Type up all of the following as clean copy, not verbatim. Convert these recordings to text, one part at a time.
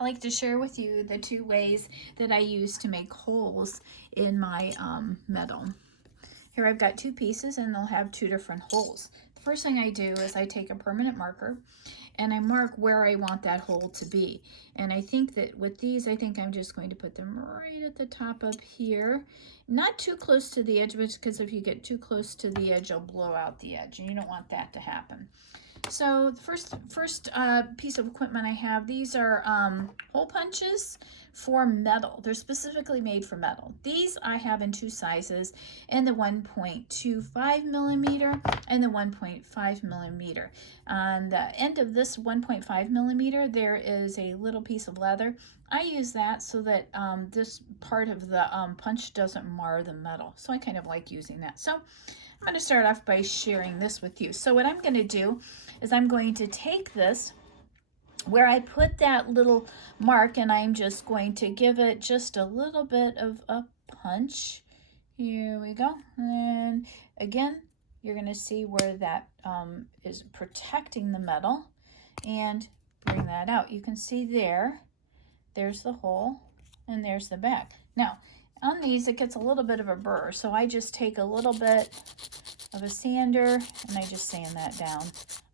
I like to share with you the two ways that I use to make holes in my metal. Here I've got two pieces and they'll have two different holes. The first thing I do is I take a permanent marker and I mark where I want that hole to be. And I think that with these, I think I'm just going to put them right at the top up here. Not too close to the edge, because if you get too close to the edge, you'll blow out the edge, and you don't want that to happen. So the first piece of equipment I have, these are hole punches for metal. They're specifically made for metal. These I have in two sizes, in the 1.25 millimeter and the 1.5 millimeter. On the end of this 1.5 millimeter, there is a little piece of leather. I use that so that this part of the punch doesn't mar the metal. So I kind of like using that. So I'm going to start off by sharing this with you. So what I'm going to do is I'm going to take this where I put that little mark, and I'm just going to give it just a little bit of a punch. Here we go. And again, you're going to see where that is protecting the metal, and bring that out. You can see there's the hole, and there's the back. Now, on these, it gets a little bit of a burr, so I just take a little bit of a sander and I just sand that down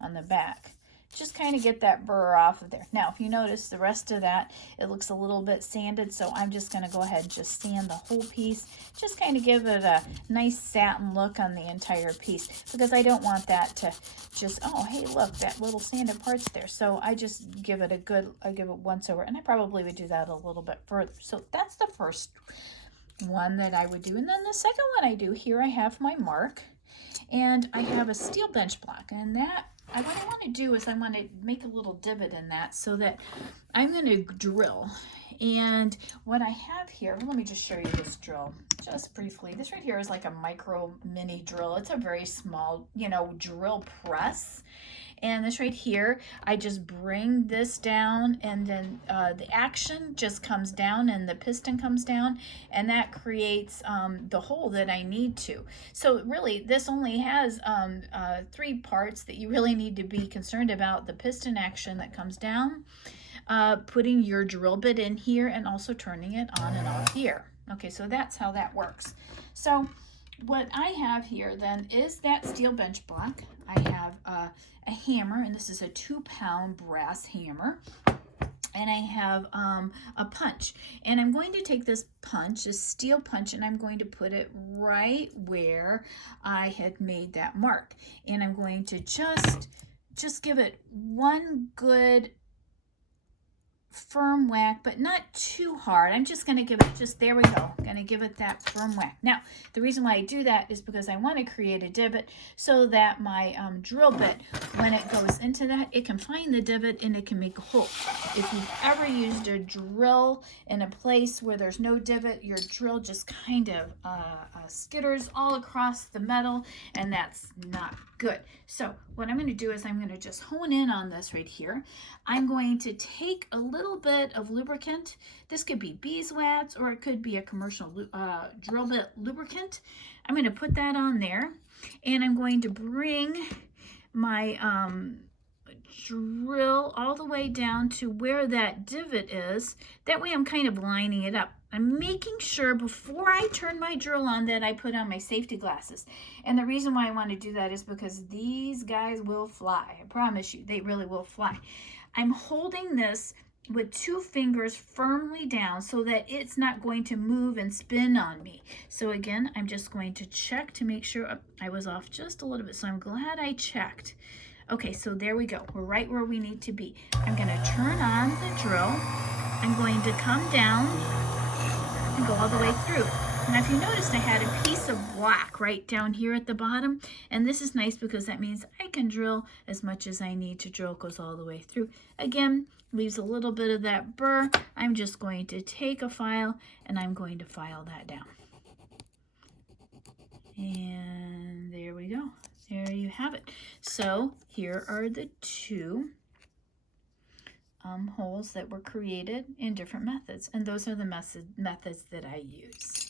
on the back. Just kind of get that burr off of there. Now, if you notice the rest of that, it looks a little bit sanded, so I'm just going to go ahead and just sand the whole piece. Just kind of give it a nice satin look on the entire piece, because I don't want that to just, oh, hey, look, that little sanded part's there. So I just give it I give it once over, and I probably would do that a little bit further. So that's the first one that I would do. And then the second one I do, here I have my mark, and I have a steel bench block, and that what I want to do is I want to make a little divot in that so that I'm going to drill. And what I have here, let me just show you this drill just briefly. This right here is like a micro mini drill. It's a very small, drill press. And this right here, I just bring this down, and then the action just comes down and the piston comes down, and that creates the hole that I need to. So really, this only has 3 parts that you really need to be concerned about: the piston action that comes down, putting your drill bit in here, and also turning it on and off here. Okay, so that's how that works. So what I have here then is that steel bench block. I have a hammer, and this is a 2-pound brass hammer. And I have a punch. And I'm going to take this punch, this steel punch, and I'm going to put it right where I had made that mark. And I'm going to just give it one good firm whack, but not too hard. I'm just going to give it there we go. Going to give it that firm whack. Now, the reason why I do that is because I want to create a divot so that my drill bit, when it goes into that, it can find the divot and it can make a hole. If you've ever used a drill in a place where there's no divot, your drill just kind of skitters all across the metal, and that's not good. So what I'm going to do is I'm going to just hone in on this right here. I'm going to take a little bit of lubricant. This could be beeswax, or it could be a commercial drill bit lubricant. I'm going to put that on there, and I'm going to bring my drill all the way down to where that divot is. That way I'm kind of lining it up. I'm making sure before I turn my drill on that I put on my safety glasses. And the reason why I want to do that is because these guys will fly. I promise you, they really will fly. I'm holding this with 2 fingers firmly down so that it's not going to move and spin on me. So again, I'm just going to check to make sure. I was off just a little bit, so I'm glad I checked. Okay, so there we go. We're right where we need to be. I'm going to turn on the drill. I'm going to come down and go all the way through. Now, if you noticed, I had a piece of black right down here at the bottom, and this is nice because that means I can drill as much as I need to drill. It goes all the way through. Again, leaves a little bit of that burr. I'm just going to take a file, and I'm going to file that down. And there we go. There you have it. So here are the 2 holes that were created in different methods, and those are the methods that I use.